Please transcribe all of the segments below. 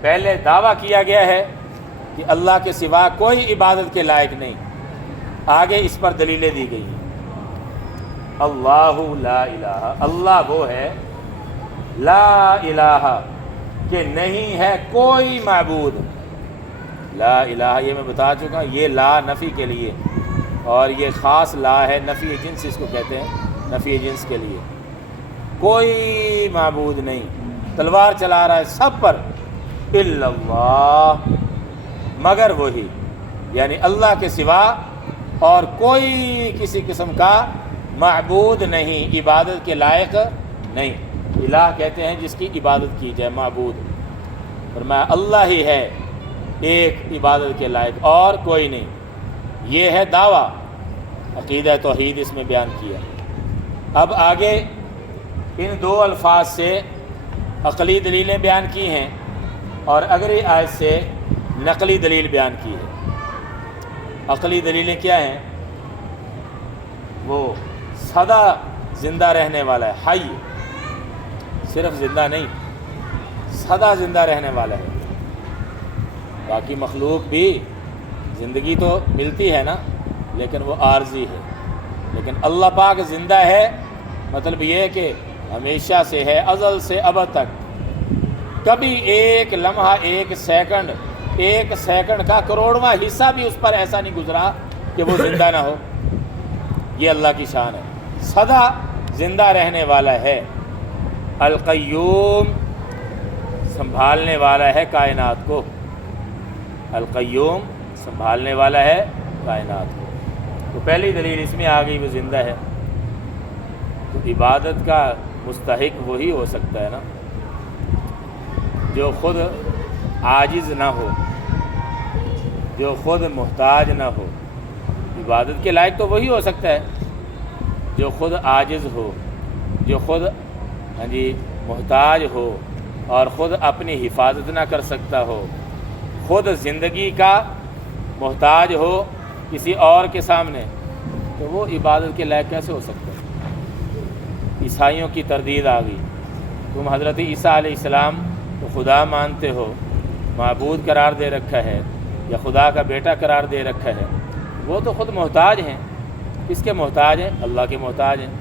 پہلے دعویٰ کیا گیا ہے کہ اللہ کے سوا کوئی عبادت کے لائق نہیں، آگے اس پر دلیلیں دی گئی ہیں۔ اللہ لا الہ، اللہ وہ ہے، لا الہ کہ نہیں ہے کوئی معبود۔ لا الہ یہ میں بتا چکا، یہ لا نفی کے لیے، اور یہ خاص لا ہے، نفی جنس اس کو کہتے ہیں، نفی جنس کے لیے۔ کوئی معبود نہیں، تلوار چلا رہا ہے سب پر، الا اللہ مگر وہی، یعنی اللہ کے سوا اور کوئی کسی قسم کا معبود نہیں، عبادت کے لائق نہیں۔ الہ کہتے ہیں جس کی عبادت کی جائے، معبود فرمایا اللہ ہی ہے ایک عبادت کے لائق اور کوئی نہیں۔ یہ ہے دعویٰ، عقیدہ توحید اس میں بیان کیا۔ اب آگے ان دو الفاظ سے عقلی دلیلیں بیان کی ہیں اور اگلی آیت سے نقلی دلیل بیان کی ہے۔ عقلی دلیلیں کیا ہیں؟ وہ سدا زندہ رہنے والا ہے، حی، صرف زندہ نہیں، سدا زندہ رہنے والا ہے۔ باقی مخلوق بھی زندگی تو ملتی ہے نا، لیکن وہ عارضی ہے، لیکن اللہ پاک زندہ ہے، مطلب یہ کہ ہمیشہ سے ہے، ازل سے ابد تک، کبھی ایک لمحہ، ایک سیکنڈ کا کروڑواں حصہ بھی اس پر ایسا نہیں گزرا کہ وہ زندہ نہ ہو۔ یہ اللہ کی شان ہے، سدا زندہ رہنے والا ہے۔ القیوم سنبھالنے والا ہے کائنات کو، القیوم سنبھالنے والا ہے کائنات کو۔ تو پہلی دلیل اس میں آ گئی، وہ زندہ ہے، تو عبادت کا مستحق وہی ہو سکتا ہے نا جو خود عاجز نہ ہو، جو خود محتاج نہ ہو۔ عبادت کے لائق تو وہی ہو سکتا ہے جو خود عاجز ہو، جو خود محتاج ہو اور خود اپنی حفاظت نہ کر سکتا ہو، خود زندگی کا محتاج ہو کسی اور کے سامنے، تو وہ عبادت کے لائق کیسے ہو سکتا ہے؟ عیسائیوں کی تردید آ گئی، تم حضرت عیسیٰ علیہ السلام کو خدا مانتے ہو، معبود قرار دے رکھا ہے یا خدا کا بیٹا قرار دے رکھا ہے، وہ تو خود محتاج ہیں۔ کس کے محتاج ہیں؟ اللہ کے محتاج ہیں۔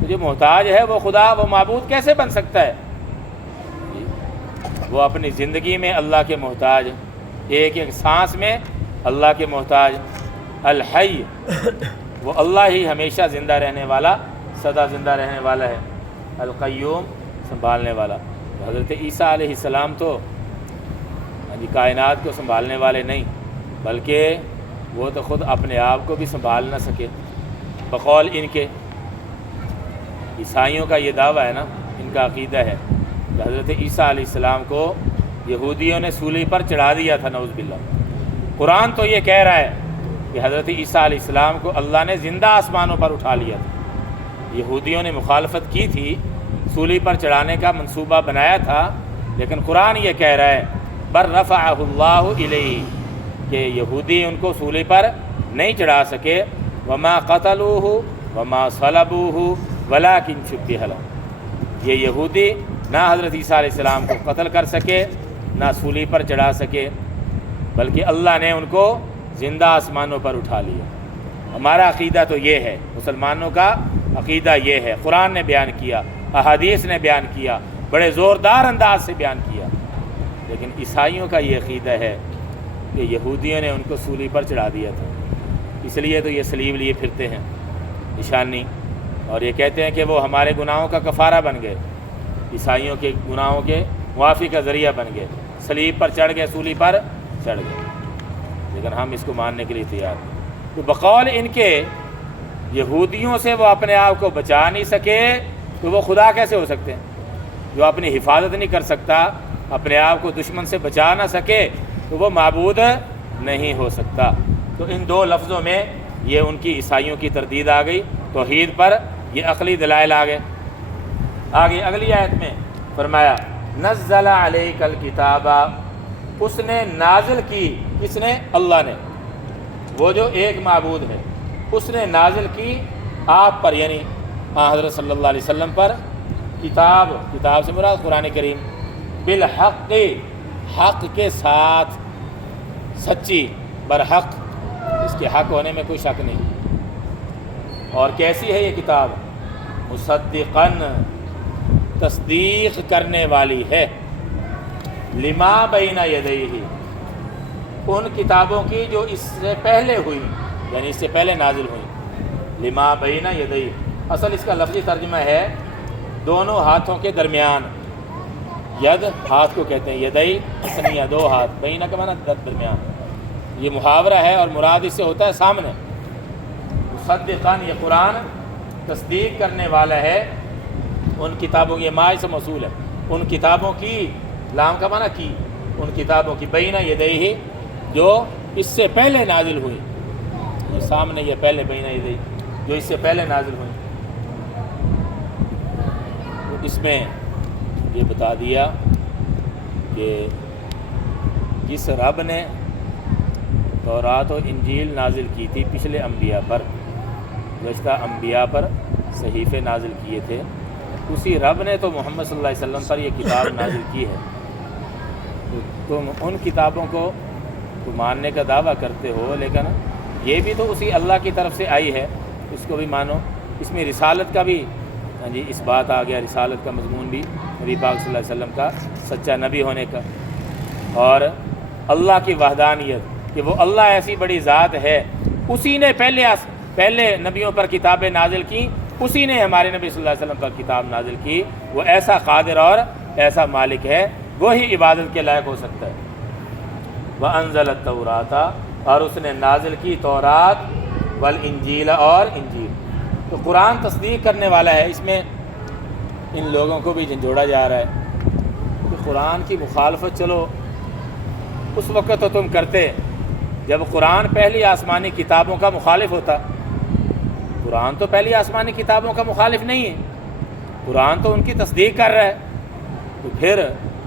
تو جو محتاج ہے وہ خدا، وہ معبود کیسے بن سکتا ہے؟ وہ اپنی زندگی میں اللہ کے محتاج، ایک ایک سانس میں اللہ کے محتاج۔ الحی وہ اللہ ہی ہمیشہ زندہ رہنے والا، سدا زندہ رہنے والا ہے۔ القیوم سنبھالنے والا۔ حضرت عیسیٰ علیہ السلام تو کائنات کو سنبھالنے والے نہیں، بلکہ وہ تو خود اپنے آپ کو بھی سنبھال نہ سکے، بقول ان کے۔ عیسائیوں کا یہ دعویٰ ہے نا، ان کا عقیدہ ہے کہ حضرت عیسیٰ علیہ السلام کو یہودیوں نے سولی پر چڑھا دیا تھا، نعوذ باللہ۔ قرآن تو یہ کہہ رہا ہے کہ حضرت عیسیٰ علیہ السلام کو اللہ نے زندہ آسمانوں پر اٹھا لیا تھا۔ یہودیوں نے مخالفت کی تھی، سولی پر چڑھانے کا منصوبہ بنایا تھا، لیکن قرآن یہ کہہ رہا ہے بر رفعہ اللہ الیہ کہ یہودی ان کو سولی پر نہیں چڑھا سکے۔ وما قتلوہ وما صلبوہ ولکن شبہ لہم، یہ یہودی نہ حضرت عیسیٰ علیہ السلام کو قتل کر سکے، نہ سولی پر چڑھا سکے، بلکہ اللہ نے ان کو زندہ آسمانوں پر اٹھا لیا۔ ہمارا عقیدہ تو یہ ہے، مسلمانوں کا عقیدہ یہ ہے، قرآن نے بیان کیا، احادیث نے بیان کیا، بڑے زوردار انداز سے بیان کیا۔ لیکن عیسائیوں کا یہ عقیدہ ہے کہ یہودیوں نے ان کو سولی پر چڑھا دیا تھا، اس لیے تو یہ صلیب لیے پھرتے ہیں، نشانی، اور یہ کہتے ہیں کہ وہ ہمارے گناہوں کا کفارہ بن گئے، عیسائیوں کے گناہوں کے معافی کا ذریعہ بن گئے، صلیب پر چڑھ گئے، سولی پر چڑھ گئے، لیکن ہم اس کو ماننے کے لیے تیار ہیں۔ تو بقول ان کے یہودیوں سے وہ اپنے آپ کو بچا نہیں سکے، تو وہ خدا کیسے ہو سکتے ہیں؟ جو اپنی حفاظت نہیں کر سکتا، اپنے آپ کو دشمن سے بچا نہ سکے، تو وہ معبود نہیں ہو سکتا۔ تو ان دو لفظوں میں یہ ان کی عیسائیوں کی تردید آ گئی، توحید پر یہ عقلی دلائل آ گئے۔ آگے اگلی آیت میں فرمایا نزل علیک الکتاب، اس نے نازل کی، کس نے؟ اللہ نے، وہ جو ایک معبود ہے، اس نے نازل کی آپ پر، یعنی حضرت صلی اللہ علیہ وسلم پر، کتاب سے مراد قرآن کریم، بالحق، حق کے ساتھ سچی برحق، اس کے حق ہونے میں کوئی شک نہیں۔ اور کیسی ہے یہ کتاب؟ مصدقاً، تصدیق کرنے والی ہے، لما بین یدیہ، ان کتابوں کی جو اس سے پہلے ہوئی، یعنی اس سے پہلے نازل ہوئی۔ لما بین یدیہ، اصل اس کا لفظی ترجمہ ہے دونوں ہاتھوں کے درمیان۔ ید ہاتھ کو کہتے ہیں، یدئی تسنیہ، دو ہاتھ، بینہ کا معنی درمیان، یہ محاورہ ہے اور مراد اس سے ہوتا ہے سامنے۔ مصدقاً، یہ قرآن تصدیق کرنے والا ہے ان کتابوں کی، ماء سے موصول ہے، ان کتابوں کی، لام کا معنی کی، ان کتابوں کی، بینہ یدیہ، جو اس سے پہلے نازل ہوئی، یہ سامنے، یہ پہلے، بینہ یدیہ جو اس سے پہلے نازل ہوئی۔ اس میں یہ بتا دیا کہ جس رب نے تورات و انجیل نازل کی تھی پچھلے انبیاء پر، گزشتہ انبیاء پر صحیفے نازل کیے تھے، اسی رب نے تو محمد صلی اللہ علیہ وسلم پر یہ کتاب نازل کی ہے۔ تو تم ان کتابوں کو ماننے کا دعویٰ کرتے ہو، لیکن یہ بھی تو اسی اللہ کی طرف سے آئی ہے، اس کو بھی مانو۔ اس میں رسالت کا بھی جی اس بات آ گیا، رسالت کا مضمون بھی نبی پاک صلی اللہ علیہ وسلم کا سچا نبی ہونے کا، اور اللہ کی وحدانیت کہ وہ اللہ ایسی بڑی ذات ہے، اسی نے پہلے نبیوں پر کتابیں نازل کی، اسی نے ہمارے نبی صلی اللہ علیہ وسلم پر کتاب نازل کی، وہ ایسا قادر اور ایسا مالک ہے، وہی عبادت کے لائق ہو سکتا ہے۔ وَأَنزَلَ التَّوْرَاةَ، اور اس نے نازل کی تورات، والانجیل، اور انجیل۔ تو قرآن تصدیق کرنے والا ہے۔ اس میں ان لوگوں کو بھی جھنجھوڑا جا رہا ہے کہ قرآن کی مخالفت، چلو اس وقت تو تم کرتے جب قرآن پہلی آسمانی کتابوں کا مخالف ہوتا۔ قرآن تو پہلی آسمانی کتابوں کا مخالف نہیں ہے، قرآن تو ان کی تصدیق کر رہا ہے، تو پھر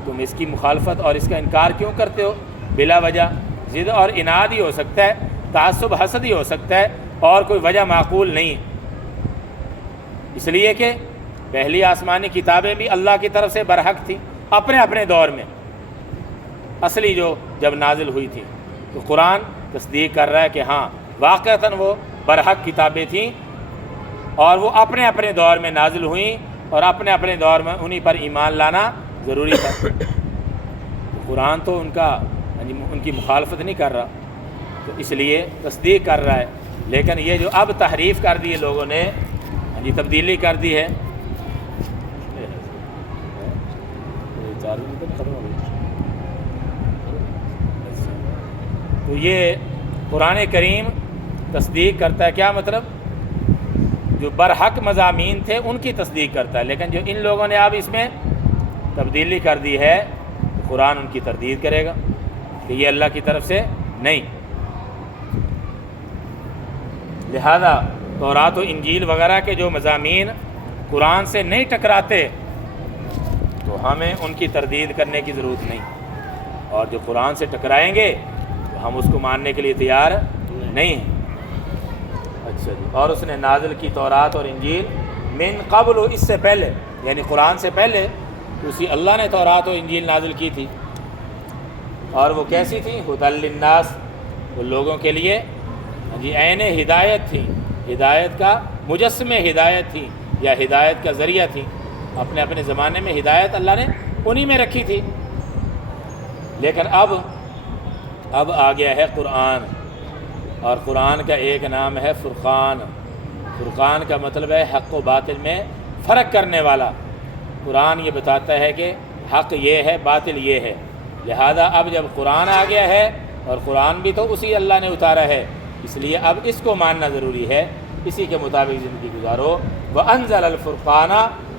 تم اس کی مخالفت اور اس کا انکار کیوں کرتے ہو بلا وجہ؟ ضد اور اناد ہی ہو سکتا ہے، تعصب حسد ہی ہو سکتا ہے، اور کوئی وجہ معقول نہیں۔ اس لیے کہ پہلی آسمانی کتابیں بھی اللہ کی طرف سے برحق تھیں اپنے اپنے دور میں، اصلی جو جب نازل ہوئی تھی، تو قرآن تصدیق کر رہا ہے کہ ہاں واقعتاً وہ برحق کتابیں تھیں، اور وہ اپنے اپنے دور میں نازل ہوئیں، اور اپنے اپنے دور میں انہی پر ایمان لانا ضروری تھا۔ تو قرآن تو ان کی مخالفت نہیں کر رہا، تو اس لیے تصدیق کر رہا ہے۔ لیکن یہ جو اب تحریف کر دی ہے لوگوں نے، تبدیلی کر دی ہے، تو یہ قرآن کریم تصدیق کرتا ہے۔ کیا مطلب؟ جو برحق مضامین تھے ان کی تصدیق کرتا ہے، لیکن جو ان لوگوں نے اب اس میں تبدیلی کر دی ہے، تو قرآن ان کی تردید کرے گا کہ یہ اللہ کی طرف سے نہیں۔ لہذا تورات و انجیل وغیرہ کے جو مضامین قرآن سے نہیں ٹکراتے، تو ہمیں ان کی تردید کرنے کی ضرورت نہیں، اور جو قرآن سے ٹکرائیں گے تو ہم اس کو ماننے کے لیے تیار نہیں ہیں۔ اچھا جی، اور اس نے نازل کی تورات اور انجیل من قبل، اس سے پہلے، یعنی قرآن سے پہلے اسی اللہ نے تورات و انجیل نازل کی تھی، اور وہ کیسی تھی؟ ھدی للناس، وہ لوگوں کے لیے جی عین ہدایت تھی، ہدایت کا مجسم ہدایت تھی، یا ہدایت کا ذریعہ تھی۔ اپنے اپنے زمانے میں ہدایت اللہ نے انہی میں رکھی تھی، لیکن اب آ گیا ہے قرآن، اور قرآن کا ایک نام ہے فرقان۔ فرقان کا مطلب ہے حق و باطل میں فرق کرنے والا۔ قرآن یہ بتاتا ہے کہ حق یہ ہے، باطل یہ ہے، لہذا اب جب قرآن آ گیا ہے، اور قرآن بھی تو اسی اللہ نے اتارا ہے، اس لیے اب اس کو ماننا ضروری ہے، اسی کے مطابق زندگی گزارو۔ وَأَنزَلَ الْفُرْقَانَ،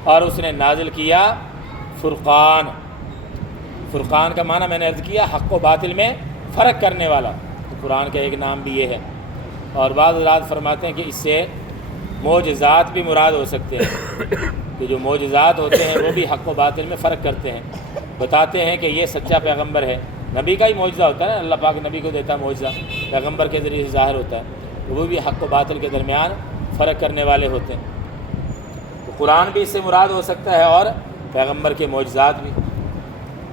اور اس نے نازل کیا فرقان۔ فرقان کا معنی میں نے عرض کیا حق و باطل میں فرق کرنے والا، تو قرآن کا ایک نام بھی یہ ہے۔ اور بعض حضرات فرماتے ہیں کہ اس سے معجزات بھی مراد ہو سکتے ہیں، کہ جو معجزات ہوتے ہیں وہ بھی حق و باطل میں فرق کرتے ہیں، بتاتے ہیں کہ یہ سچا پیغمبر ہے۔ نبی کا ہی معجزہ ہوتا ہے نا، اللہ پاک نبی کو دیتا ہے معجزہ، پیغمبر کے ذریعے سے ظاہر ہوتا ہے، تو وہ بھی حق و باطل کے درمیان فرق کرنے والے ہوتے ہیں۔ تو قرآن بھی اس سے مراد ہو سکتا ہے، اور پیغمبر کے معجزات بھی۔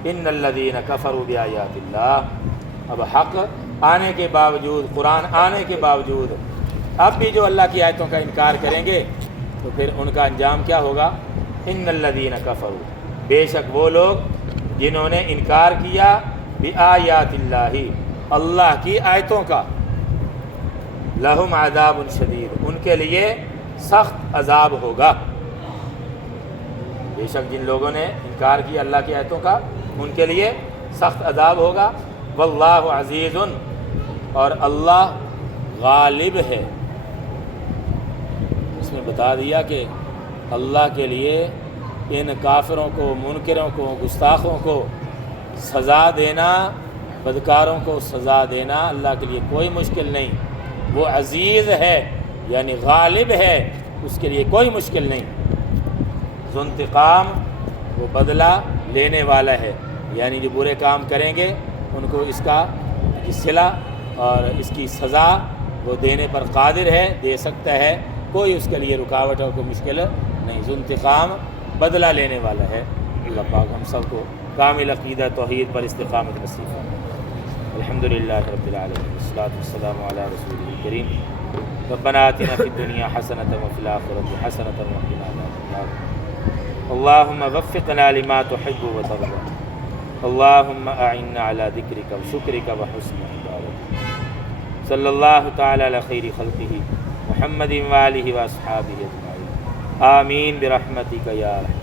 ان الذین کفروا بآیات اللہ، اب حق آنے کے باوجود، قرآن آنے کے باوجود اب بھی جو اللہ کی آیتوں کا انکار کریں گے تو پھر ان کا انجام کیا ہوگا؟ ان الذین کفروا، بے شک وہ لوگ جنہوں نے انکار کیا بآیات اللہ، اللہ کی آیتوں کا، لہم عذاب شدید، ان کے لیے سخت عذاب ہوگا۔ بے شک جن لوگوں نے انکار کیا اللہ کی آیتوں کا ان کے لیے سخت عذاب ہوگا۔ واللہ عزیز، اور اللہ غالب ہے۔ اس نے بتا دیا کہ اللہ کے لیے ان کافروں کو، منکروں کو، گستاخوں کو سزا دینا، بدکاروں کو سزا دینا اللہ کے لیے کوئی مشکل نہیں۔ وہ عزیز ہے یعنی غالب ہے، اس کے لیے کوئی مشکل نہیں۔ ذو انتقام، وہ بدلہ لینے والا ہے، یعنی جو برے کام کریں گے ان کو اس کا صلہ اور اس کی سزا وہ دینے پر قادر ہے، دے سکتا ہے، کوئی اس کے لیے رکاوٹ اور کوئی مشکل نہیں۔ ذو انتقام بدلہ لینے والا ہے۔ اللہ پاک ہم سب کو کامل عقیدہ توحید پر استقامت نصیب فرمائے۔ الحمدللہ رب العالمین، والصلاۃ والسلام علی رسول کریم۔ ربنا آتنا فی الدنیا حسنۃ وفی الآخرۃ حسنۃ وقنا عذاب النار۔ اللہم وفقنا لما تحب وترضى، اللہم اعنا علی ذکرک وشکرک وحسن عبادتک۔ صلی اللہ تعالی علی خیر خلقہ محمد وآلہ واصحابہ اجمعین، آمین برحمتک یا رحمن۔